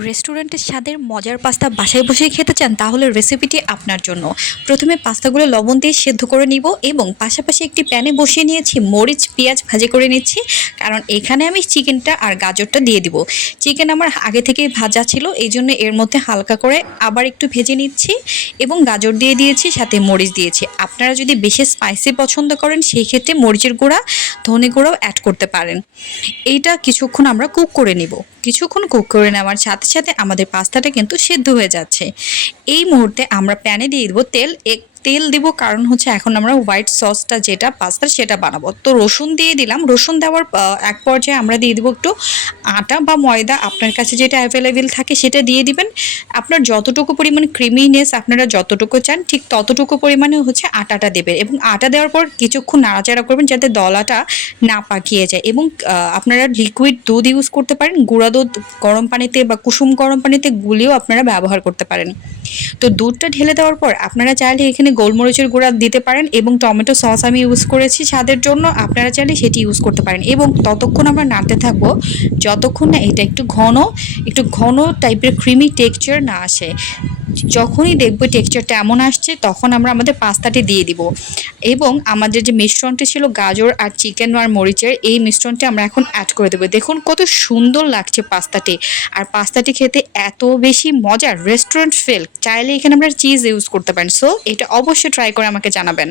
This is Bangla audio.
রেস্টুরেন্টের স্বাদের মজার পাস্তা বাসায় বসেই খেতে চান, তাহলে রেসিপিটি আপনার জন্য। প্রথমে পাস্তাগুলো লবণ দিয়ে সেদ্ধ করে নিব এবং পাশাপাশি একটি প্যানে বসিয়ে নিয়েছি মরিচ পেঁয়াজ ভাজি করে নিচ্ছি, কারণ এখানে আমি চিকেনটা আর গাজরটা দিয়ে দিব। চিকেন আমার আগে থেকেই ভাজা ছিল, এই জন্য এর মধ্যে হালকা করে আবার একটু ভেজে নিচ্ছি এবং গাজর দিয়ে দিয়েছি, সাথে মরিচ দিয়েছি। আপনারা যদি বেশি স্পাইসি পছন্দ করেন সেই ক্ষেত্রে মরিচের গুঁড়া ধনে গুঁড়াও অ্যাড করতে পারেন। এইটা কিছুক্ষণ আমরা কুক করে নিব। কিছুক্ষণ কুক করে নেওয়ার সাথে সাথে আমাদের পাস্তাটা কিন্তু সেদ্ধ হয়ে যাচ্ছে। এই মুহূর্তে আমরা প্যানে দিয়ে দেবো তেল। তেল দিব কারণ হচ্ছে এখন আমরা হোয়াইট সসটা যেটা পাস্তা সেটা বানাবো। তো রসুন দিয়ে দিলাম। রসুন দেওয়ার এক পর্যায়ে আমরা দিয়ে দেবো একটু আটা বা ময়দা, আপনার কাছে যেটা অ্যাভেলেবেল থাকে সেটা দিয়ে দিবেন। আপনার যতটুকু পরিমাণ ক্রিমিনেস আপনারা যতটুকু চান ঠিক ততটুকু পরিমাণে হচ্ছে আটাটা দেবেন এবং আটা দেওয়ার পর কিছুক্ষণ নাড়াচাড়া করবেন যাতে দলাটা না পাকিয়ে যায়। এবং আপনারা লিকুইড দুধ ইউজ করতে পারেন, গুঁড়া দুধ গরম পানিতে বা কুসুম গরম পানিতে গুলিয়েও আপনারা ব্যবহার করতে পারেন। তো দুধটা ঢেলে দেওয়ার পর আপনারা চাইলে এখানে গোলমরিচের গুঁড়া দিতে পারেন এবং টমেটো সস আমি ইউজ করেছি স্বাদের জন্য, আপনারা চাইলে সেটি ইউজ করতে পারেন। এবং ততক্ষণ আমরা নাড়তে থাকবো যতক্ষণ না এটা একটু ঘন টাইপের ক্রিমি টেক্সচার না আসে। যখনই দেখবো টেক্সচারটা এমন আসছে তখন আমরা আমাদের পাস্তাটি দিয়ে দিব এবং আমাদের যে মিশ্রণটি ছিল গাজর আর চিকেন আর মরিচের, এই মিশ্রণটি আমরা এখন অ্যাড করে দেবো। দেখুন কত সুন্দর লাগছে পাস্তাটি, আর পাস্তাটি খেতে এত বেশি মজার, রেস্টুরেন্ট ফিল। চাইলে এখানে আমরা চিজ ইউজ করতে পারেন। সো এটা অবশ্যই ট্রাই করে আমাকে জানাবেন।